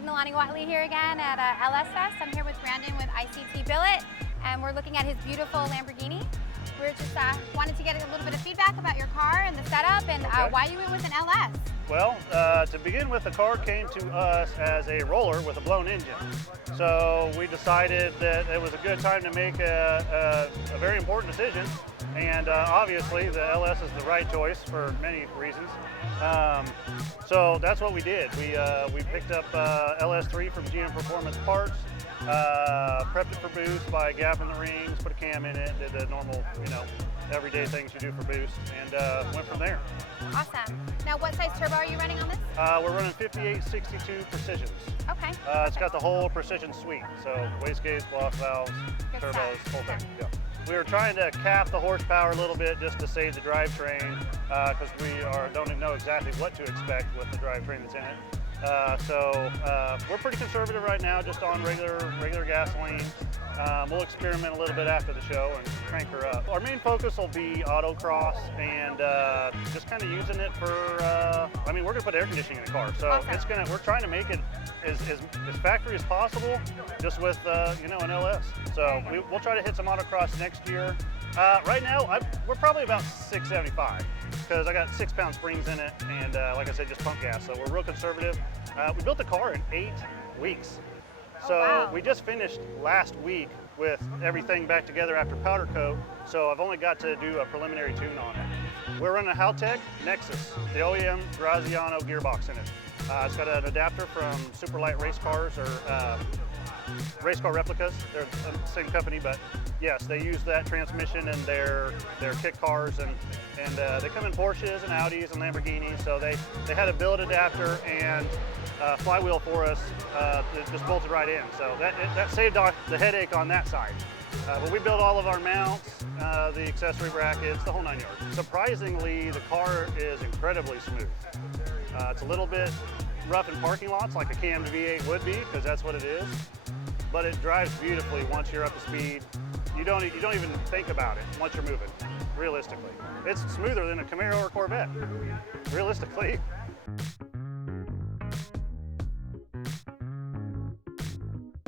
Kate and Nalani Watley here again at LS Fest. I'm here with Brandon with ICT Billet, and we're looking at his beautiful Lamborghini. We're just wanted to get a little bit of feedback about your car and the setup and why you went with an LS. Well, to begin with, the car came to us as a roller with a blown engine. So we decided that it was a good time to make a very important decision. And obviously the LS is the right choice for many reasons. So that's what we did. We picked up LS3 from GM Performance Parts, prepped it for boost by gapping the rings, put a cam in it, did the normal, everyday things you do for boost, and went from there. Awesome. Now, what size turbo are you running on this? We're running 5862 Precisions. Okay. It's got the whole Precision suite, so wastegates, block valves, Good turbos, stuff. whole thing. Okay. Yeah. We were trying to cap the horsepower a little bit just to save the drivetrain, because we don't know exactly what to expect with the drivetrain that's in it. So we're pretty conservative right now, just on regular gasoline. We'll experiment a little bit after the show and crank her up. Our main focus will be autocross and just kind of using it for, we're going to put air conditioning in the car. So awesome. we're trying to make it as factory as possible, just with, an LS. So we'll try to hit some autocross next year. Right now, we're probably about 675 because I got 6-pound springs in it and like I said, just pump gas. So we're real conservative. We built the car in 8 weeks. So wow. We just finished last week with everything back together after powder coat. So I've only got to do a preliminary tune on it. We're running a Haltech Nexus, the OEM Graziano gearbox in it. It's got an adapter from super light race cars or race car replicas. They're the same company, but yes, they use that transmission in their kit cars, and they come in Porsches and Audis and Lamborghinis. So they had a billet adapter and flywheel for us that just bolted right in. So that saved the headache on that side. But we built all of our mounts, the accessory brackets, the whole 9 yards. Surprisingly, the car is incredibly smooth. It's a little bit rough in parking lots like a cammed V8 would be, because that's what it is. But it drives beautifully once you're up to speed. You don't even think about it once you're moving, realistically. It's smoother than a Camaro or Corvette, realistically.